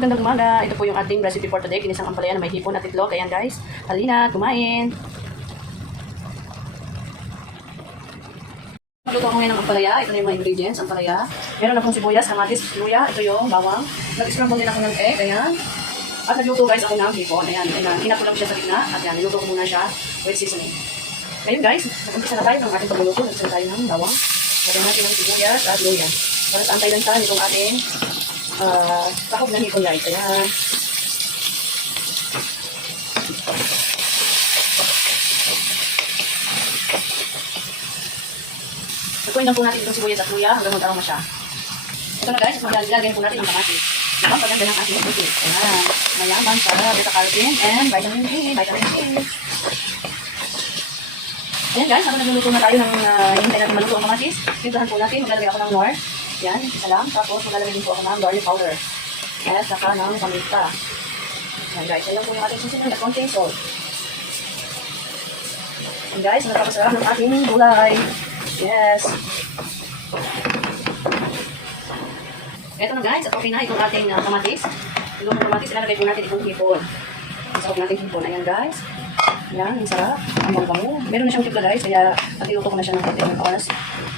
magandang umaga. Ito po yung ating recipe for today. Ginisang ampalaya na may hipon at itlog. Ayan guys, halina, kumain. Magluto ako ngayon ng ampalaya. Ito na yung mga ingredients, ampalaya. Meron akong sibuyas, kamatis, luya. Ito yung bawang. Nag-scramble din ako ng egg. Ayan. At nagluto guys ako ng hipon. Ayan, hinap ko lang siya sa gitna. At yan, niluto ko muna siya with seasoning. Ngayon guys, nag-umpisa na tayo ng ating pagluluto. Nagsan tayo ng bawang. Lagyan natin ng sibuyas at luya. Para sa antay lang sa nitong ating sahog na hipon guys. Ayan. Tukuin lang po natin itong sibuyas at luya hanggang mag-aroma siya. Ito na guys, maglalagyan po natin ang kamatis. Napaganda ng ating ito. Ayan. Mayaman sa beta-carotene and vitamin E. Vitamin E. Ayan guys, habang nagluluto na tayo ng hintay natin maluto ang kamatis, pintahan po natin, maglalagay ako ng nor. Yan, isa lang. Tapos maglalagay din po ako ng garlic powder. At saka ng paminta. Ayan guys, yan lang po yung ating susunod at konting salt. Ayan guys, nagpapasarap ng ating gulay. Yes. Ito na guys, at okay na itong ating kamatis. Itong kamatis, ilalagay po natin itong hipon. Isarap natin hipon. Ayan guys. Ayan, ang sarap. Ang bango. Meron na siyang tipla guys, kaya patiluto ko na siya ng konti ng oras.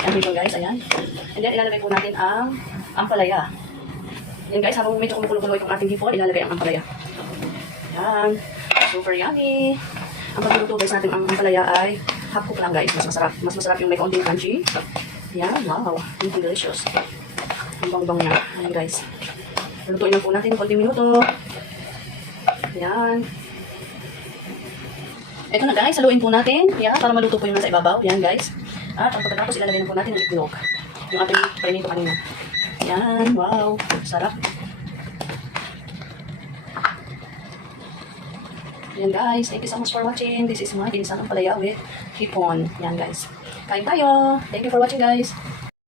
Ayan hipon guys, ayan. And then ilalagay po natin ang ampalaya. Ayan guys, habang medyo kumukulo-kulo itong ating hipon, ilalagay ang ampalaya. Ayan. Super yummy. Ang pagluluto guys natin ang ampalaya ay half cook lang guys. Mas masarap. Mas masarap yung may kaunting crunchy. Ayan, wow. Delicious. Ang bang-bang niya. Ayan guys. Lutuin lang po natin konting minuto. Ayan. Ito na guys, haluin po natin. Ayan, para maluto po yung nasa ibabaw. Ayan guys. At ang pagkatapos ilalagay na po natin ang itlog. Yung ating prinito kanina. Ayan, wow. Sarap. Ayan guys, thank you so much for watching. This is my ginisang ampalaya with hipon. Ayan guys. Kain tayo. Thank you for watching guys.